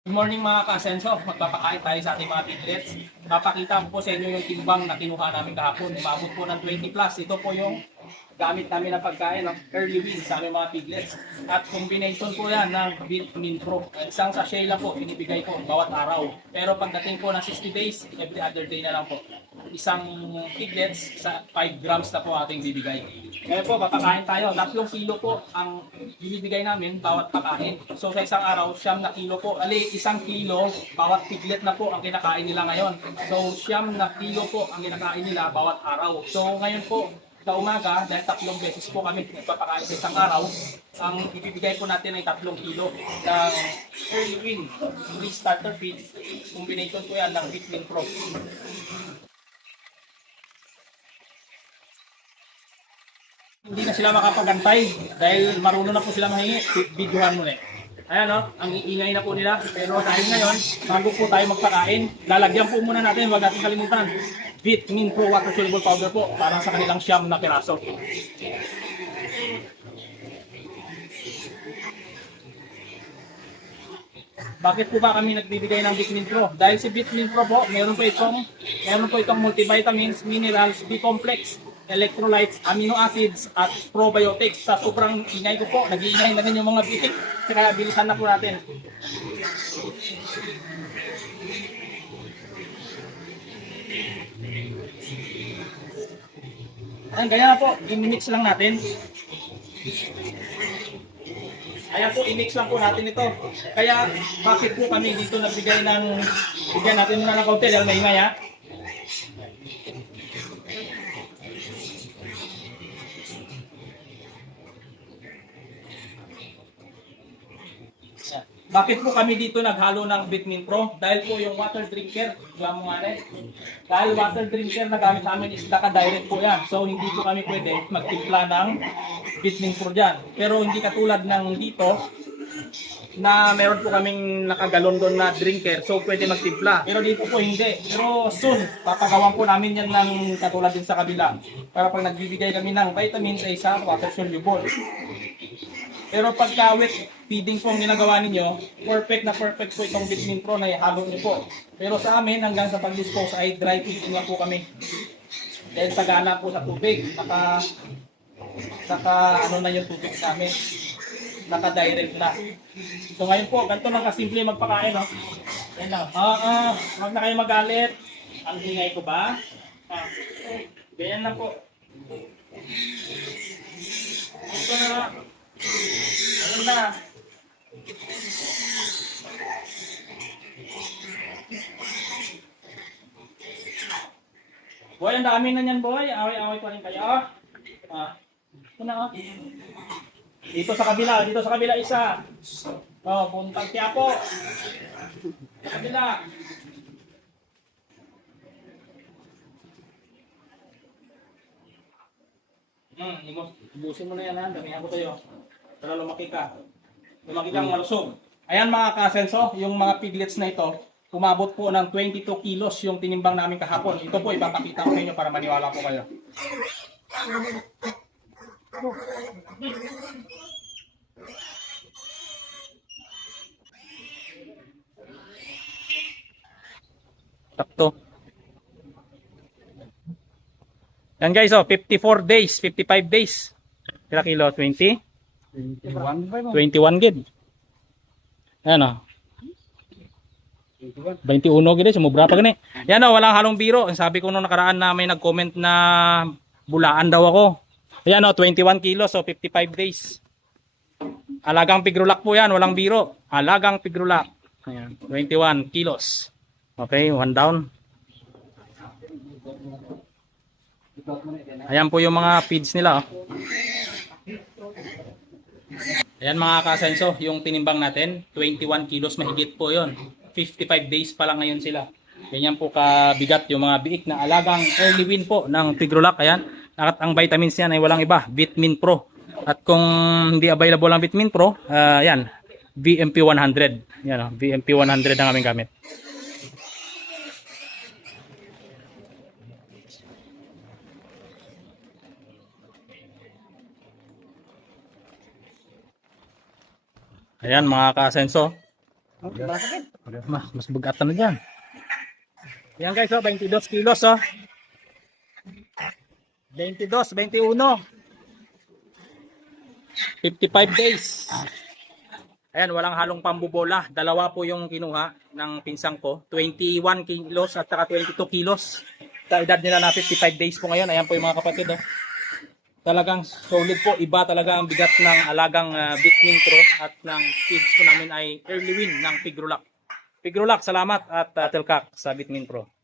Good morning mga ka-asenso. Magpapakain tayo sa ating mga piglets. Papakita ko po sa inyo yung timbang na kinuha namin kahapon. Umabot po ng 20 plus. Ito po yung gamit namin na pagkain ng early win sa aming mga piglets. At combination po yan ng Vitamin Pro. Isang sachet lang po, binibigay ko bawat araw. Pero pagdating po ng 60 days, every other day na lang po. Isang piglets sa 5 grams na po ating bibigay. Ngayon po, papakain tayo. Tatlong kilo po ang binibigay namin bawat pakain. So sa isang araw, siyam na kilo po. Ali, isang kilo, bawat piglet na po ang kinakain nila ngayon. So siyam na kilo po ang kinakain nila bawat araw. So ngayon po, sa umaga, dahil tatlong beses po kami nagpapakain sa isang araw, ang ibibigay po natin ay tatlong kilo ng early win, free starter feeds. Combination po yan ng Vitamin Pro. Hindi na sila makapagantay dahil marunong na po sila mahingi. Videohan mo na eh. Ayan o, ang iingay na po nila. Pero dahil ngayon, bago po tayo magpakain, lalagyan po muna natin, huwag natin kalimutan. Vitamin Pro Water Soluble Powder po para sa kanilang siyam na piraso. Bakit po ba kami nagbibigay ng Vitamin Pro? Dahil si Vitamin Pro po, meron po itong meron po itong multivitamins, minerals, B-complex, electrolytes, amino acids, at probiotics. Sa sobrang ingay ko po, nag-iingay na din yung mga bitik. Kaya bilisan na po natin. Ayan, ganyan na po. I-mix lang natin. Ayan po, i-mix lang po natin ito. Kaya, bakit po kami dito nagbigay ng, bigyan natin muna ng kaunti dahil maingay ha. Bakit po kami dito naghalo ng Vitamin Pro? Dahil po yung water drinker, wala mo nga. Dahil water drinker na gamit namin is naka-direct po yan. So hindi po kami pwede magtimpla ng Vitamin Pro dyan. Pero hindi katulad ng dito, na meron po kaming nakagalon doon na drinker, so pwede magtimpla. Pero dito po hindi. Pero soon, papagawan po namin yan ng katulad din sa kabila. Para pag nagbibigay kami ng vitamins ay sa water soluble. Pero pagka wet feeding po ang ginagawa ninyo, perfect na perfect po itong vitamin pro na ihalo niyo po. Pero sa amin, hanggang sa pag-dispose ay dry feeding lang po kami. Dahil sagana po sa tubig, naka, naka ano na yung tubig sa amin. Naka-direct na. So ngayon po, ganito lang kasimple magpakain, no? Yan lang. Ah, ah, huwag na kayo magalit. Ang hingay ko ba? Ah, ganyan lang po. Ito na. Ayun na. Boy, ang dami na niyan, boy. Away-away pa rin kayo. Ah. Ito na, oh. Dito sa kabila, dito sa kabila isa. Oh, puntang tiyapo. Sa kabila. Hmm, ibus- ibusin mo na yan ha. Damihan ko tayo. Para lumaki ka. Lumaki kang malusog. Ayan mga kasenso, yung mga piglets na ito, umabot po ng 22 kilos yung tinimbang namin kahapon. Ito po ipapakita ko sa inyo para maniwala po kayo. Takto. Yan guys, oh, 54 days, 55 days. Kila kilo? 20? 21 gid. Yan oh. 21 gid, sumubra pa gani. Yan oh, walang halong biro. Sabi ko nung nakaraan na may nag-comment na bulaan daw ako. Ayan oh, 21 kilos, so 55 days. Alagang pigrulak po yan, walang biro. Alagang pigrulak. Ayan, 21 kilos. Okay, one down. Ayan po yung mga feeds nila. Oh. Ayan mga kasenso, yung tinimbang natin, 21 kilos mahigit po yon. 55 days pa lang ngayon sila. Ganyan po kabigat yung mga biik na alagang early win po ng Tigrolac. Ayan, at ang vitamins niyan ay walang iba, Vitamin Pro. At kung hindi available ang Vitamin Pro, ah, yan, VMP 100. Yan, VMP 100 ang aming gamit. Ayan mga kasenso. Mas, bugatan na dyan. Yan guys, oh, 22 kilos, oh. 22, 21. 55 days. Ayan, walang halong pambubola. Dalawa po yung kinuha ng pinsang ko. 21 kilos at saka 22 kilos. Sa edad nila na 55 days po ngayon. Ayan po yung mga kapatid. Oh. Talagang solid po. Iba talaga ang bigat ng alagang uh, Bitmin Pro at ng feeds po namin ay early win ng Pigrulac. Pigrulac, salamat at uh, Telkak sa Bitmin Pro.